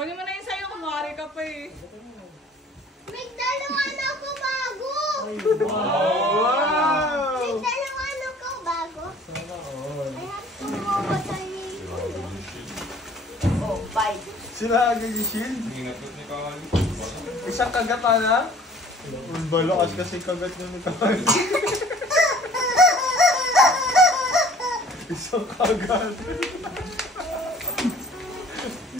Kunin mo na yung sa'yo, kumari ka pa eh. May dalawang ako bago. Wow! May dalawang ako bago. Sana all. I have to mamatay. Oh, bye. Sila agad yung shield. Hinatot ni Kali. Isang kagat na. Balakas kasi kagat niya ni Kali. Isang kagat.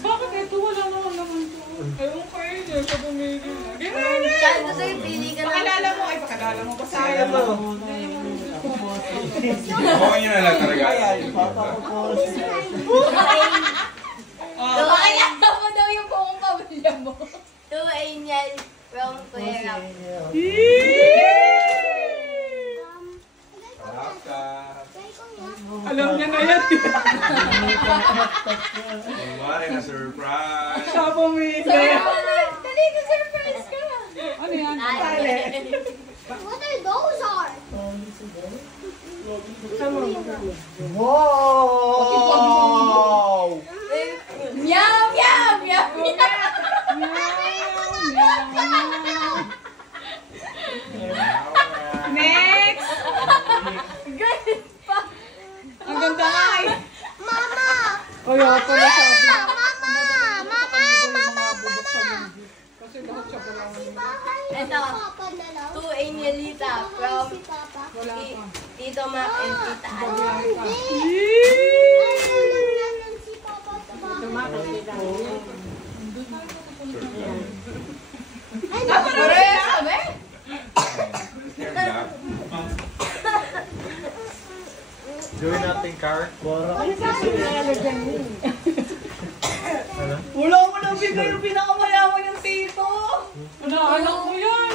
Bakit ito? Wala naman to. Ewan ko eh, hindi ko bumili. Ganyan na! Saan gusto yung pili ka na? Pakilala mo, ay pakilala mo ba sa akin? Okay nyo na lang talaga. Pakilala mo daw yung buong pamilya mo. To Angel from Kuya. Alam niya na yan. Kumari na surprise. Siya bumili. Dali ko surprise ka. Ano yan? What are those are? Wow! Meow, meow, meow, Next! Ganun pa. Ang ganda nga eh. Mama! Ay, ako pala sabi. Kasi lahat siya pala. Ito, to Angelita from Wala pa. Tito Mac and Tita Ann. Gawin natin car. Wala mo nang bigay yung pinakamayaman yung tito. Anak mo yan.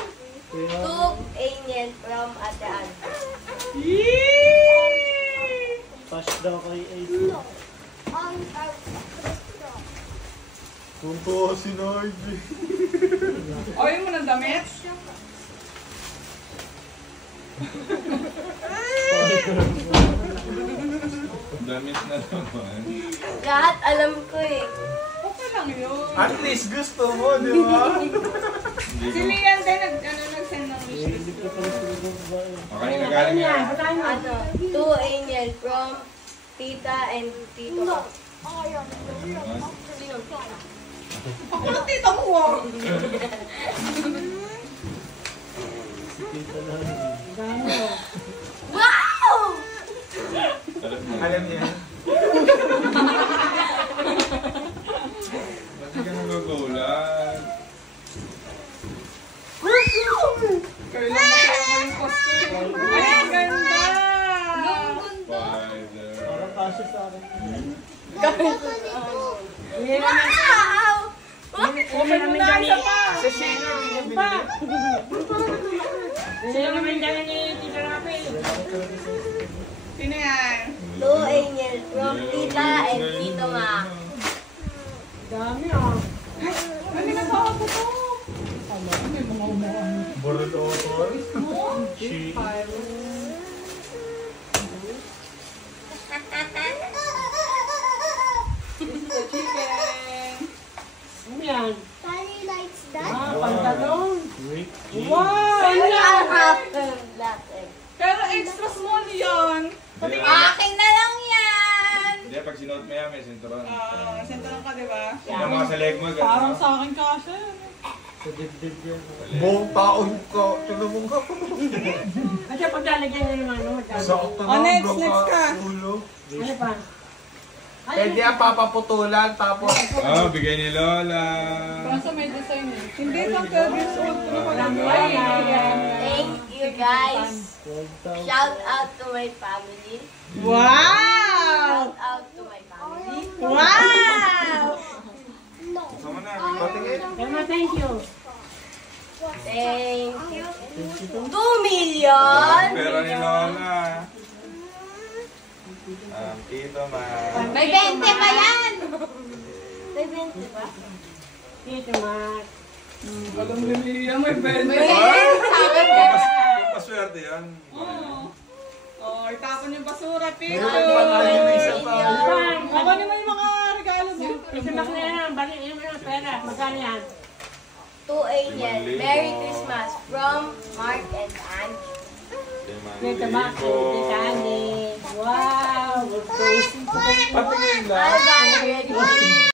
To Angel from Ate Ann. Yee! Pass daw kay Ace. Kung to si Nardi. Ayaw mo ng damit? Damit na naman. Lahat alam ko eh. Okay lang yun. At least gusto mo, di ba? Hindi Si ko. Lian din nag-send ng wishlist. Hindi ko pala sila ba eh. Okay na galing yan. Ano, to Angel from Tita and Tito Mac. Ako lang tita mo ah. Kita lang. Wow! Alam niya. Alam niya. Ba't ka nagugulat? Kailan mo kaya yung costume? Ay, ang ganda! Spider. Parang kasya sa akin. Wow! Open mo na isa pa! Sa sino yung binili? Sino naman dala ni Tita Rapi? Sino yan? To Angel from Tita and Tito Mac. Dami ah. Ano nagawa ko to? May mga umuhan. Borototol. She. Chicken. Ano yan? Sunny likes that. Pantalon. Ricky. Wow! Sunny ang half black egg. Pero extra small yan. Akin na lang yan! Hindi, pag sinuot mo yan, may sinturon. Senturan ka, di ba? Yung mga sa leg mo, gano'n. Parang sa akin kasi. Sa dibdib yan. Buong taon ko. Tignan mo nga. Kasi paglalagyan nyo ng ano, Sakto Oh, na. next ka. Ulo. ano pa? Pwede ang papaputulan tapos Oh, bigay ni Lola. Kaso may design eh. Hindi pang Kirby's old. Thank you guys. Shout out to my family. Wow! Shout out to my family. Wow! Sama na. patingin. Thank you. Thank you. 2 million. Pera ni Lola. Tito, May 20 pa yan. May 20 pa? Dito, Mac. Alam ni Mia, may belt. Paswerte yan. Oh, itapon yung basura, Tito. Meron pa tayo na isa pa. Ako naman yung mga regalo mo. Isa Mac na yan. Balik, yung pera. Magkano yan? 2 angel. Merry Christmas from Mark and Angie. Tita Mac, Tita Andy. Wow! Patingin lang. Bye-bye. Ready?